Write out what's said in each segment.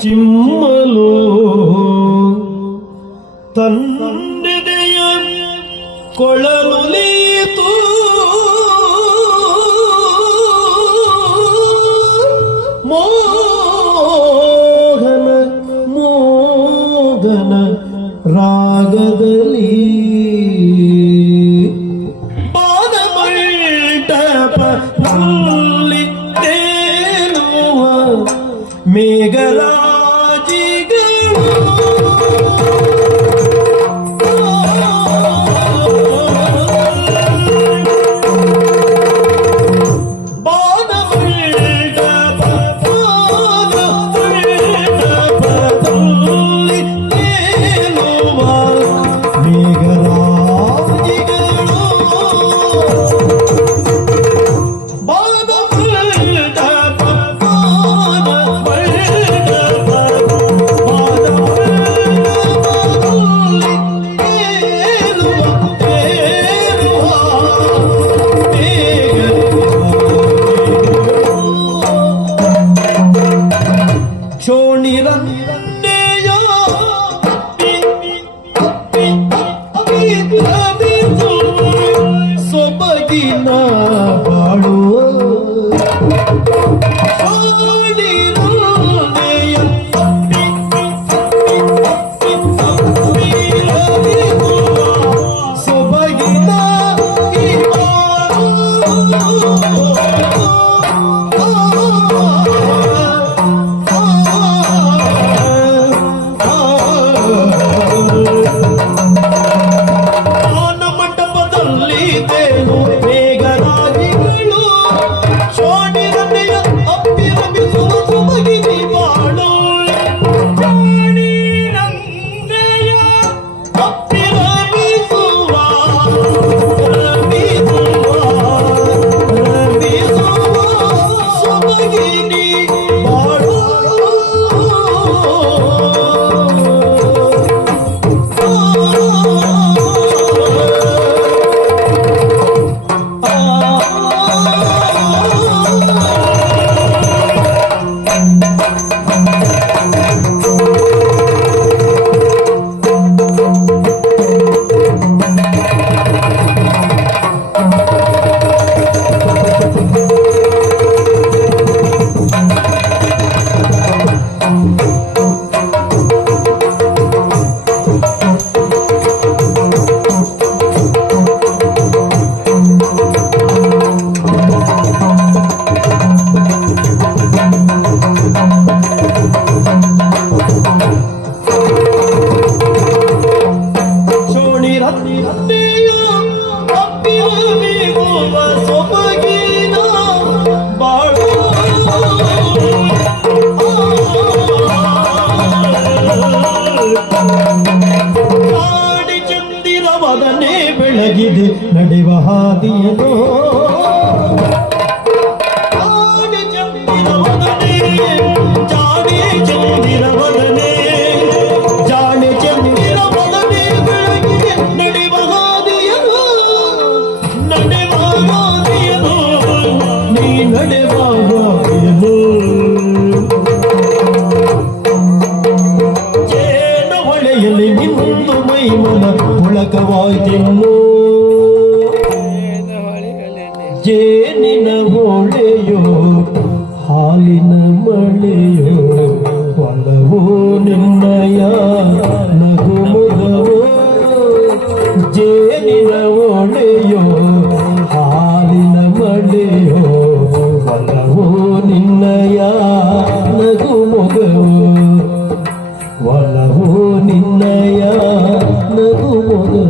ಚಿಮ್ಮಲು ತನ್ನೆದೆಯ ಕೊಳಲುಲಿಯಿತು ಮೋಹನ ಮೋಗನ ರಾಗದಲ್ಲಿ ಬಾದಮಂಟಪದಲ್ಲಿ ತೇಲುವ ಮೇಘರಾಜಿಗಳು ಸೊಬಗಿನ ಬಾಳು ಸೊಬಗಿನ ಬೆಳಗಿದೆ ನಡೆವ ಹಾದಿಯನು ಜಾಣೆ ಚಂದಿರವದನೆ ಜಾಣೆ ಚಂದಿರವದನೆ ಬೆಳಗಿದೆ ನಡೆವ ಹಾದಿಯನು ನಡೆವ ಹಾದಿಯನು ನೀ ನಡೆವ ಹಾದಿಯನು ಜೇನ ಹೊಳೆಯಲ್ಲಿ ನಿಂದು ಮೈಮನ ಪುಳಕವಾಯ್ತೆನ್ನು ಜೇನಿನ ಹೊಳೆಯೋ ಹಾಲಿನ ಮಳೆಯೋ ಒಲವೋ ನಿನ್ನಯ ನಗು ಮುಗವೋ ಜೇನಿನ ಹೊಳೆಯೋ ಹಾಲಿನ ಮಳೆಯೋ ಒಲವೋ ನಿನ್ನಯ ನಗು ಮುಗವೋ ಒಲವೋ ನಿನ್ನಯ ನಗು ಮುಗವೋ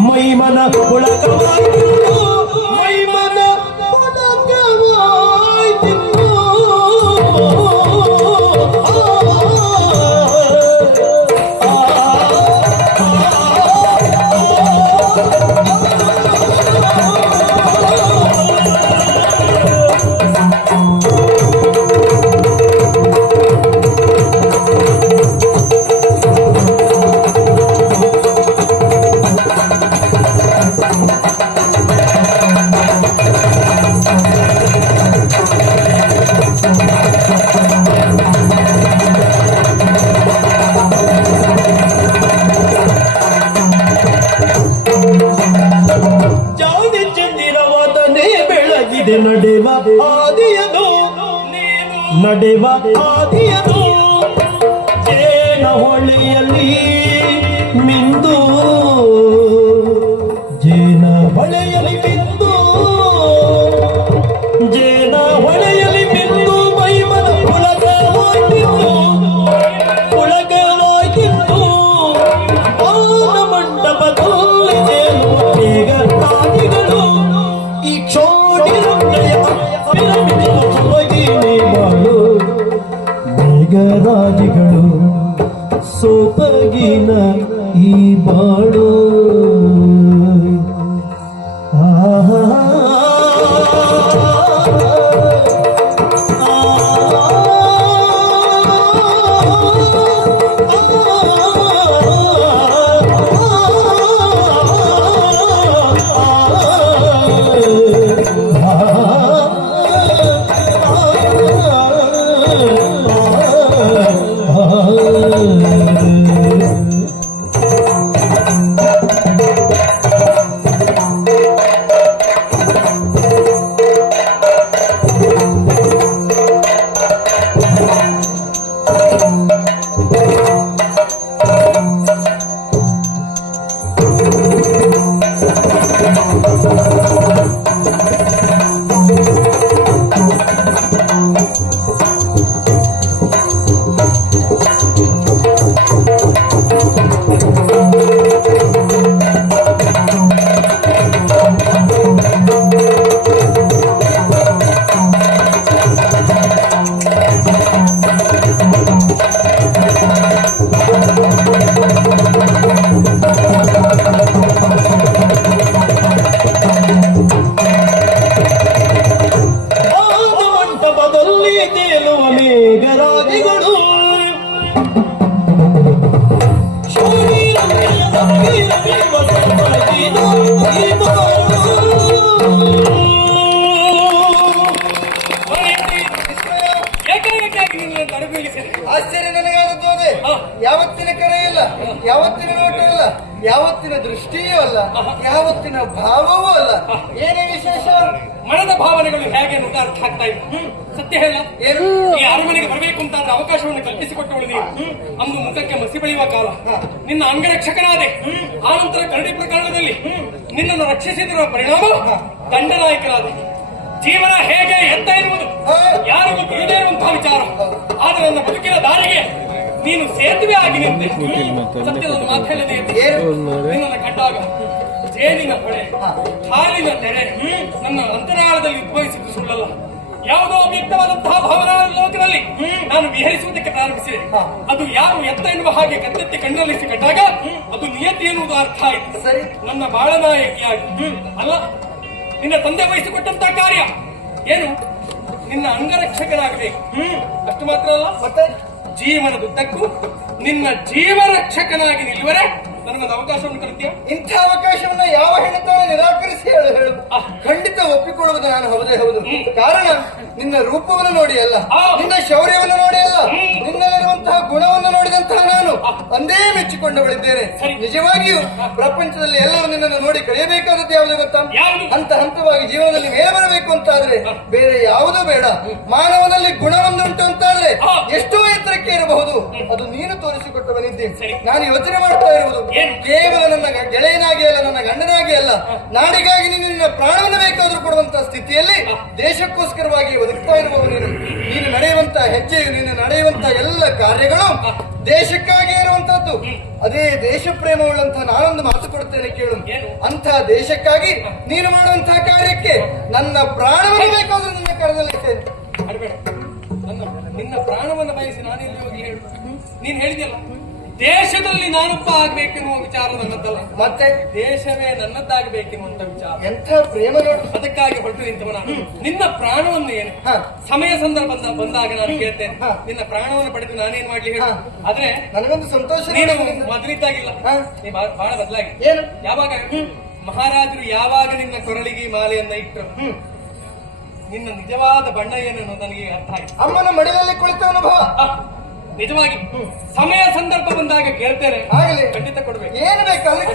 ಮೈಮನ ಪುಳಕವಾಯ್ತು ಮೈಮನ ಪುಳಕವಾಯ್ತು Oh ನಡೆವ ಆದಿಯದು ಜೇನ ಹೊಳೆಯಲ್ಲಿ ಮಿಂದು ಜೇನ ಹೊಳೆಯಲ್ಲಿ ಮಿಂದು ಜೇನ ಹೊಳೆಯಲ್ಲಿ ಮಿಂದು ಮೈಮನ ಪುಳಗಲಾಯ್ತಿತ್ತು ಆನ ಮಂಟಪದಲ್ಲಿ ತೇಲುವ ಬೇಗ ತಾಗಿಗಳು ಈ ಕ್ಷೋಣಿ ಬಾಳು ಮೇಘರಾಜಿಗಳು ಸೋಪಗಿನ ಈ ಬಾಳು ಆಶ್ಚರ್ಯ ನನಗಾದದ್ದು ಅದೇ. ಯಾವತ್ತಿನ ಕರೆ ಇಲ್ಲ, ಯಾವತ್ತಿನ ನೋಟ ಇಲ್ಲ, ಯಾವತ್ತಿನ ದೃಷ್ಟಿಯೂ ಅಲ್ಲ, ಯಾವತ್ತಿನ ಭಾವವೂ ಅಲ್ಲ. ಏನೇ ವಿಶೇಷ? ಮನದ ಭಾವನೆಗಳು ಹೇಗೆ ಅನ್ನೋದು ಅರ್ಥ ಆಗ್ತಾ ಇಲ್ಲ. ಸತ್ಯ ಹೇಳ, ಈ ಅರಮನೆಗೆ ಬರಬೇಕು ಅಂತ ಅವಕಾಶವನ್ನು ಕಲ್ಪಿಸಿಕೊಟ್ಟವಳು ನೀನು. ಅಂದು ಮುಖಕ್ಕೆ ಮಸಿ ಬೆಳೆಯುವ ಕಾಲ ನಿನ್ನ ಅಂಗರಕ್ಷಕನಾದೆ. ಆನಂತರ ಕರಡಿ ಪ್ರಕರಣದಲ್ಲಿ ನಿನ್ನನ್ನು ರಕ್ಷಿಸಿದಿರುವ ಪರಿಣಾಮ ದಂಡನಾಯಕನಾದೆ. ಜೀವನ ಹೇಗೆ ಎಂತ ಇರುವುದು ಯಾರಿಗೂ ತಿಳಿದೇ ಇರುವಂತಹ ವಿಚಾರ. ಆದ್ರೆ ನನ್ನ ಬದುಕಿನ ದಾರಿಗೆ ನೀನು ಸೇತುವೆ ಆಗಿ ನಿಂತೆ. ಸತ್ಯದೊಂದು ಮಾತು ಹೇಳದೆ ನಿನ್ನನ್ನು ಕಂಡಾಗ ಜೇನಿನ ಹೊಳೆ, ಹಾಲಿನ ತೆರೆ ನನ್ನ ಅಂತರಾಳದಲ್ಲಿ ಉದ್ಭವಿಸಿದ್ದು ಸುಳ್ಳಲ್ಲ. ಯಾವುದೋ ಅವ್ಯಕ್ತವಾದಂತಹ ಭಾವನಾ ಲೋಕದಲ್ಲಿ ನಾನು ವಿಹರಿಸುವುದಕ್ಕೆ ಪ್ರಾರಂಭಿಸಿದೆ. ಅದು ಯಾರು ಎತ್ತ ಎನ್ನುವ ಹಾಗೆ ಕತ್ತೆತ್ತಿ ಕಣ್ಣಲ್ಲಿಸಿ ಕಂಡಾಗ ಅದು ನಿಯತಿ ಎನ್ನುವುದು ಅರ್ಥ ಆಯಿತು. ನನ್ನ ಬಾಳನಾಯಕಿಯಾಗಿ ಅಲ್ಲ, ನಿನ್ನ ತಂದೆ ವಹಿಸಿಕೊಟ್ಟಂತಹ ಕಾರ್ಯ ಏನು? ನಿನ್ನ ಅಂಗರಕ್ಷಕನಾಗಬೇಕು. ಅಷ್ಟು ಮಾತ್ರ ಅಲ್ಲ, ಮತ್ತೆ ಜೀವನದುದ್ದಕ್ಕೂ ನಿನ್ನ ಜೀವರಕ್ಷಕನಾಗಿ ನಿಲ್ಲುವರೆ ನನಗೊಂದು ಅವಕಾಶವನ್ನು ಕಲಿತೀಯ. ಇಂಥ ಅವಕಾಶವನ್ನ ಯಾವ ಹೆಣ್ಣು ನಿರಾಕರಿಸಿ ಹೇಳು. ಖಂಡಿತ ಒಪ್ಪಿಕೊಳ್ಳುವುದು ನಾನು ಹೌದೇ ಹೌದು. ಕಾರಣ ನಿನ್ನ ರೂಪವನ್ನು ನೋಡಿ ಅಲ್ಲ, ನಿನ್ನ ಶೌರ್ಯವನ್ನು ನೋಡಿ ಅಲ್ಲ, ನಿನ್ನಲ್ಲಿರುವಂತಹ ಗುಣವನ್ನು ನೋಡಿದಂತಹ ನಾನು ಅಂದೇ ಮೆಚ್ಚಿಕೊಂಡವಳಿದ್ದೇನೆ. ನಿಜವಾಗಿಯೂ ಪ್ರಪಂಚದಲ್ಲಿ ಎಲ್ಲರೂ ನಿನ್ನನ್ನು ನೋಡಿ ಕಳೆಯಬೇಕಾದದ್ದು ಯಾವುದು ಗೊತ್ತಾ? ಹಂತ ಹಂತವಾಗಿ ಜೀವನದಲ್ಲಿ ಮೇಲೆ ಬರಬೇಕು ಅಂತಾದ್ರೆ ಬೇರೆ ಯಾವುದೂ ಬೇಡ. ಮಾನವನಲ್ಲಿ ಗುಣವನ್ನುಂಟು ಅಂತಾದ್ರೆ ಎಷ್ಟೋ ಎತ್ತರಕ್ಕೆ ಇರಬಹುದು. ಅದು ನೀನು ತೋರಿಸಿಕೊಟ್ಟವನಿದ್ದೆ. ನಾನು ಯೋಚನೆ ಮಾಡ್ತಾ ಇರುವುದು ಕೇವಲ ನನ್ನ ಗೆಳೆಯನಾಗಿ ಅಲ್ಲ, ನನ್ನ ಗಂಡನಾಗಿ ಅಲ್ಲ, ನಾಡಿಗಾಗಿ ನೀನು ನಿನ್ನ ಪ್ರಾಣವನ್ನು ಬೇಕಾದರೂ ಕೊಡುವಂತಹ ಸ್ಥಿತಿಯಲ್ಲಿ ದೇಶಕ್ಕೋಸ್ಕರವಾಗಿ ಬದುಕ್ತಾ ಇರುವವರು ನೀನು. ನೀನು ನಡೆಯುವಂತಹ ಹೆಜ್ಜೆಯು, ನೀನು ನಡೆಯುವಂತಹ ಎಲ್ಲ ಕಾರ್ಯಗಳು ದೇಶಕ್ಕಾಗಿ ಇರುವಂತಹದ್ದು. ಅದೇ ದೇಶ ಪ್ರೇಮವುಳ್ಳಂತಹ ನಾನೊಂದು ಮಾತು ಕೊಡುತ್ತೇನೆ ಕೇಳು. ಅಂತಹ ದೇಶಕ್ಕಾಗಿ ನೀನು ಮಾಡುವಂತಹ ಕಾರ್ಯಕ್ಕೆ ನನ್ನ ಪ್ರಾಣವನ್ನು ಬೇಕಾದರೂ ನಿನ್ನ ಕರೆದಲ್ಲಿದ್ದೇನೆ. ನಿನ್ನ ಪ್ರಾಣವನ್ನು ಬಯಸಿ ನಾನೆಲ್ಲಿ ಹೋಗಿ ಹೇಳು? ನೀನ್ ಹೇಳಿದ್ಯಲ್ಲ, ದೇಶದಲ್ಲಿ ನಾನೊಬ್ಬ ಆಗ್ಬೇಕೆನ್ನುವ ವಿಚಾರ ನನ್ನದಲ್ಲ, ಮತ್ತೆ ದೇಶವೇ ನನ್ನದ್ದಾಗಬೇಕೆನ್ನುವಂತ ವಿಚಾರ. ಎಂಥ ಪ್ರೇಮ ನೋಡು. ಅದಕ್ಕಾಗಿ ಹೊರಟು ನಿಂತವನ. ನಿನ್ನ ಪ್ರಾಣವನ್ನು ಏನು ಸಮಯ ಸಂದರ್ಭ ಬಂದಾಗ ನಾನು ಕೇಳ್ತೇನೆ. ನಿನ್ನ ಪ್ರಾಣವನ್ನು ಪಡೆದು ನಾನೇನ್ ಮಾಡ್ಲಿ ಹೇಳು? ಆದ್ರೆ ನನಗೊಂದು ಸಂತೋಷ. ನೀನು ಮೊದಲಿದ್ದಾಗಿಲ್ಲ, ನೀ ಬಹಳ ಬದಲಾಗಿ. ಏನು? ಯಾವಾಗ ಮಹಾರಾಜರು ಯಾವಾಗ ನಿನ್ನ ಕೊರಳಿಗೆ ಮಾಲೆಯನ್ನ ಇಟ್ಟರು, ನಿನ್ನ ನಿಜವಾದ ಬಣ್ಣ ಏನು ನನಗೆ ಅರ್ಥ ಆಯ್ತು. ಅಮ್ಮನ ಮಡಿಲಲ್ಲಿ ಕುಳಿತ ಅನುಭವ. ನಿಜವಾಗಿ ಸಮಯ ಸಂದರ್ಭ ಬಂದಾಗ ಕೇಳ್ತೇನೆ. ಆಗಲಿ, ಖಂಡಿತ ಕೊಡ್ಬೇಕು. ಏನು ಬೇಕಾದ್ರೆ